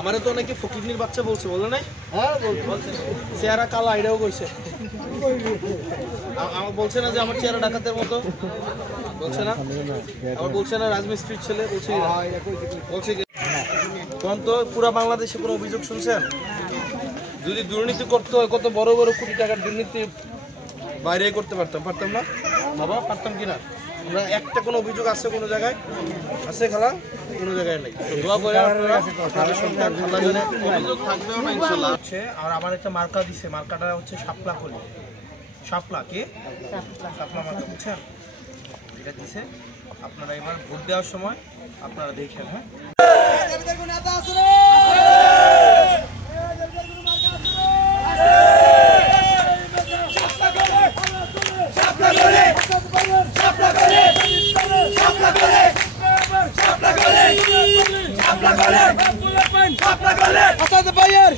আমারে তো অনেকে ফকিরনির বাচ্চা বলছে, বলে নাই? হ্যাঁ বলছে। চেহারা কালা, এটাও কইছে। আমার বলছে না যে আমার চেহারা ডাকাতের মতো, বলছে না? আমার বলছে না রাজমিস্ত্রির ছেলে, বলছে বলছে কি তখন তো পুরা বাংলাদেশে কোনো অভিযোগ শুনছেন? যদি দুর্নীতি করতে হয়, কত বড় বড় কোটি টাকার দুর্নীতি বাইরে করতে পারতাম না বাবা? পারতাম কিনা? আমরা একটা কোনো অভিযোগ আছে কোনো জায়গায়? আছে খালা? কোনো জায়গায় নেই। দোয়া করে আপনাদের সন্তান আল্লাহ জানে অভিযোগ থাকবেও না ইনশাআল্লাহ। হচ্ছে আর আমার একটা মার্কা দিছে, মার্কাটা হচ্ছে শাপলা কলি। শাপলা কি? শাপলা মার্কা, বুঝছেন? এটা দিছে, আপনারা এবার ভোট দেওয়ার সময় আপনারা দেখেন। হ্যাঁ, Asad Bayer!